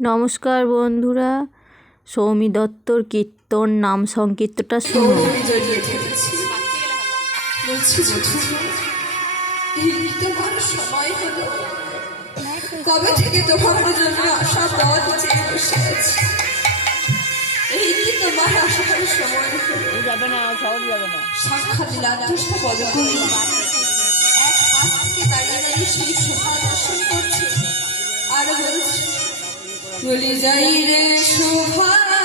নমস্কার বন্ধুরা, সৌমি দত্তর কীর্তন নাম সংকীর্তটা শুনুন কবে থেকে তোমার পথ চেয়ে বসে এই কি তোমার আসার সময় যাবে না সব যাবে না সাক্ষাৎ এক পাশ থেকে দাঁড়িয়ে দাঁড়িয়ে সেই দর্শন করছে। বলছে যাই রে শোভা